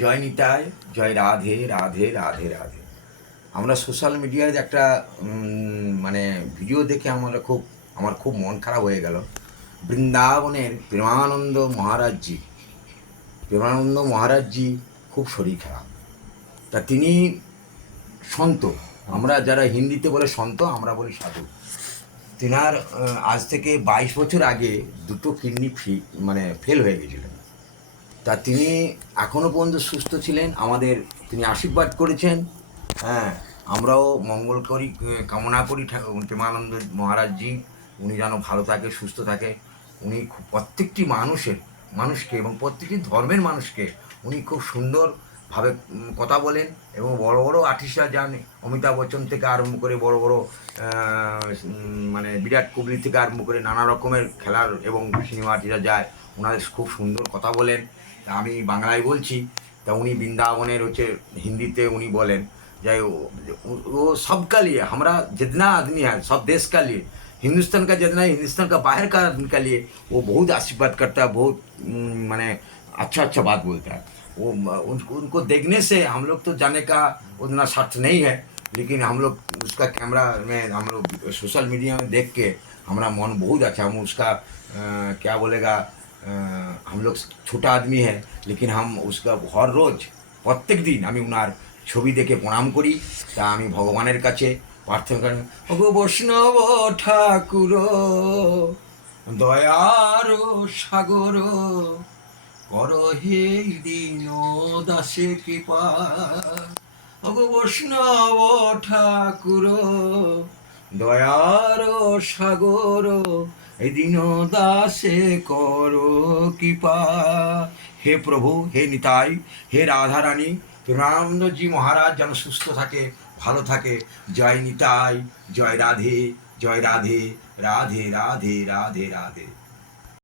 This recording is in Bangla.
জয় নিতাই, জয় রাধে রাধে রাধে রাধে। আমরা সোশ্যাল মিডিয়ায় একটা মানে ভিডিও দেখে আমার খুব মন খারাপ হয়ে গেল। বৃন্দাবনের প্রেমানন্দ মহারাজজি খুব শরীর খারাপ। তা তিনি সন্ত, আমরা যারা হিন্দিতে বলে সন্ত, আমরা বলি সাধু। তিনার আজ থেকে 22 বছর আগে দুটো কিডনি ফেল হয়ে গেছিলেন। তা তিনি এখনও পর্যন্ত সুস্থ ছিলেন, তিনি আশীর্বাদ করেছেন। হ্যাঁ, আমরাও মঙ্গল করি, কামনা করি প্রেমানন্দ মহারাজজি উনি যেন ভালো থাকে, সুস্থ থাকে। উনি প্রত্যেকটি মানুষকে এবং প্রত্যেকটি ধর্মের মানুষকে উনি খুব সুন্দরভাবে কথা বলেন। এবং বড় বড় আর্টিস্টরা যান, অমিতাভ বচ্চন থেকে আরম্ভ করে বড় বড় বিরাট কোহলি থেকে আরম্ভ করে নানা রকমের খেলার এবং সিনেমা আর্টিস্টরা যায়, ওনাদের খুব সুন্দর কথা বলেন। তা আমি বাংলায় বলছি, তা উনি বৃন্দাবনের হিন্দিতে উনি বলেন যাই वो सबका लिए, हमारा जितना आदमी है सब देश का लिए, हिंदुस्तान का जितना हिंदुस्तान का बाहर का आदमी का लिए वो बहुत आशीर्वाद करता है, बहुत अच्छा अच्छा बात बोलता है। वो उनको देखने से हम लोग तो जाने का उतना साथ नहीं है, लेकिन हम लोग उसका कैमरा में हम लोग सोशल मीडिया में देख के हमारा मन बहुत अच्छा, हम उसका क्या बोलेगा, हम लोग छोटा आदमी है, लेकिन हम उसका हर रोज प्रत्येक दिन আমি উনার ছবি দেখে প্রণাম করি। তা আমি ভগবানের কাছে প্রার্থনা করি, ওগো বৈষ্ণব ঠাকুর দয়ার সাগর, কর হে দীন দাসে কৃপা। ওগো বৈষ্ণব ঠাকুর দয়ার সাগর, এই দীন দাসে কর কৃপা। হে প্রভু, হে নিতাই, হে রাধা রানী, প্রেমানন্দজি মহারাজ যেন সুস্থ থাকে, ভালো থাকে। জয় নিতাই, জয় রাধে, জয় রাধে, রাধে রাধে রাধে রাধে।